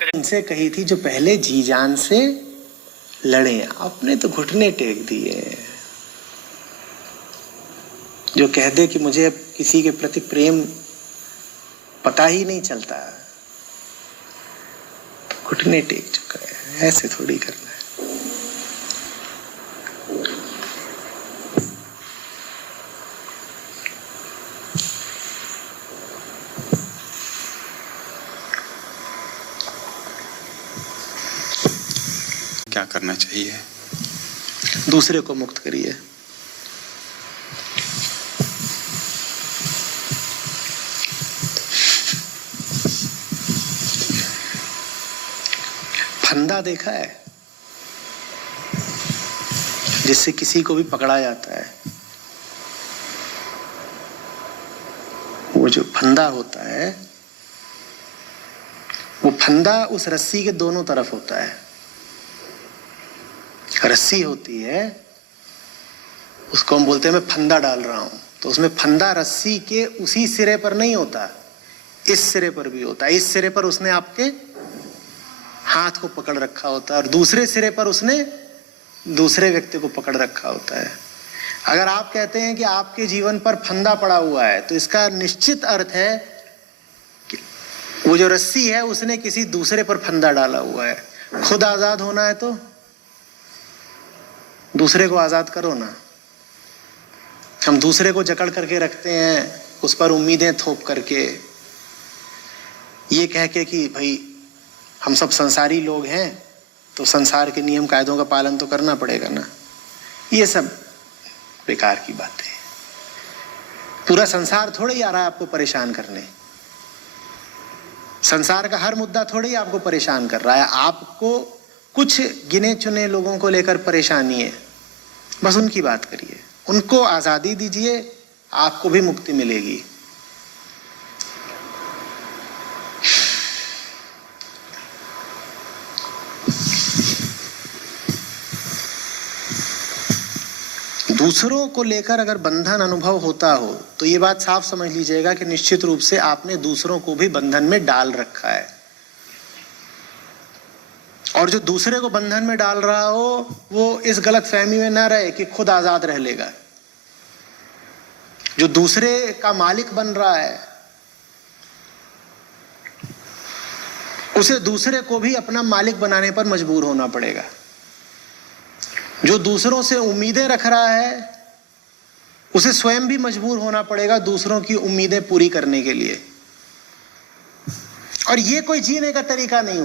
उनसे कही थी जो पहले जी जान से लड़े, आपने तो घुटने टेक दिए। जो कह दे कि मुझे अब किसी के प्रति प्रेम पता ही नहीं चलता, तो घुटने टेक चुका है। ऐसे थोड़ी करना है। क्या करना चाहिए? दूसरे को मुक्त करिए। फंदा देखा है जिससे किसी को भी पकड़ा जाता है? वो जो फंदा होता है, वो फंदा उस रस्सी के दोनों तरफ होता है। रस्सी होती है, उसको हम बोलते हैं मैं फंदा डाल रहा हूं, तो उसमें फंदा रस्सी के उसी सिरे पर नहीं होता, इस सिरे पर भी होता है। इस सिरे पर उसने आपके हाथ को पकड़ रखा होता है और दूसरे सिरे पर उसने दूसरे व्यक्ति को पकड़ रखा होता है। अगर आप कहते हैं कि आपके जीवन पर फंदा पड़ा हुआ है, तो इसका निश्चित अर्थ है कि वो जो रस्सी है उसने किसी दूसरे पर फंदा डाला हुआ है। खुद आजाद होना है तो दूसरे को आजाद करो ना। हम दूसरे को जकड़ करके रखते हैं, उस पर उम्मीदें थोप करके, ये कह के कि भाई हम सब संसारी लोग हैं तो संसार के नियम कायदों का पालन तो करना पड़ेगा ना। ये सब बेकार की बातें हैं। पूरा संसार थोड़े ही आ रहा है आपको परेशान करने। संसार का हर मुद्दा थोड़े ही आपको परेशान कर रहा है। आपको कुछ गिने चुने लोगों को लेकर परेशानी है, बस उनकी बात करिए, उनको आजादी दीजिए, आपको भी मुक्ति मिलेगी। दूसरों को लेकर अगर बंधन अनुभव होता हो तो ये बात साफ समझ लीजिएगा कि निश्चित रूप से आपने दूसरों को भी बंधन में डाल रखा है। और जो दूसरे को बंधन में डाल रहा हो वो इस गलत फहमी में न रहे कि खुद आजाद रह लेगा। जो दूसरे का मालिक बन रहा है उसे दूसरे को भी अपना मालिक बनाने पर मजबूर होना पड़ेगा। जो दूसरों से उम्मीदें रख रहा है उसे स्वयं भी मजबूर होना पड़ेगा दूसरों की उम्मीदें पूरी करने के लिए। और ये कोई जीने का तरीका नहीं हुआ।